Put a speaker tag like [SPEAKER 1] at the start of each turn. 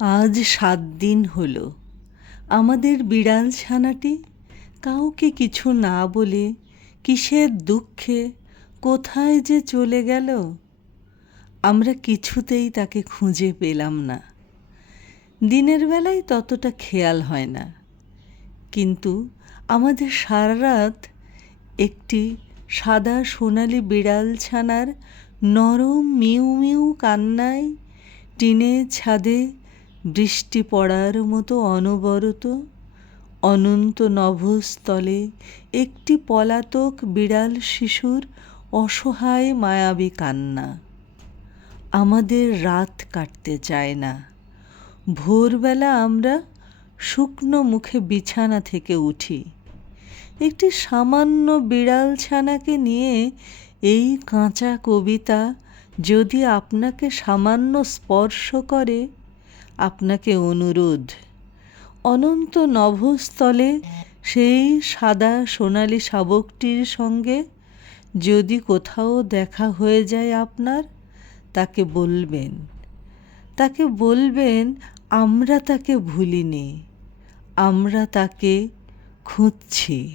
[SPEAKER 1] আজ সাত দিন হলো। আমাদের বিড়াল ছানাটি কাউকে কিছু না বলে কিসের দুঃখে, কোথায় যে চলে গেল? আমরা কিছুতেই তাকে খুঁজে পেলাম না। দিনের বেলায় ততটা খেয়াল হয় না। কিন্তু আমাদের সারা রাত একটি সাদা সোনালি বিড়াল ছানার নরম মিউ মিউ কান্নায়, টিনের ছাদে বৃষ্টি পড়ার মতো অনবরত অনন্ত নভস্থলে একটি পলাতক বিড়াল শিশুর অসহায় মায়াবী কান্না। আমাদের রাত কাটতে চায় না। ভোরবেলা আমরা শুকনো মুখে বিছানা থেকে উঠি। একটি সামান্য বিড়াল ছানাকে নিয়ে এই কাঁচা কবিতা যদি আপনাকে সামান্য স্পর্শ করে আপনাকে অনুরোধ। অনন্ত নভস্থলে সেই সাদা সোনালি শাবকটির সঙ্গে যদি কোথাও দেখা হয়ে যায় আপনার, তাকে বলবেন। তাকে বলবেন, আমরা তাকে ভুলিনি। আমরা তাকে খুঁজছি।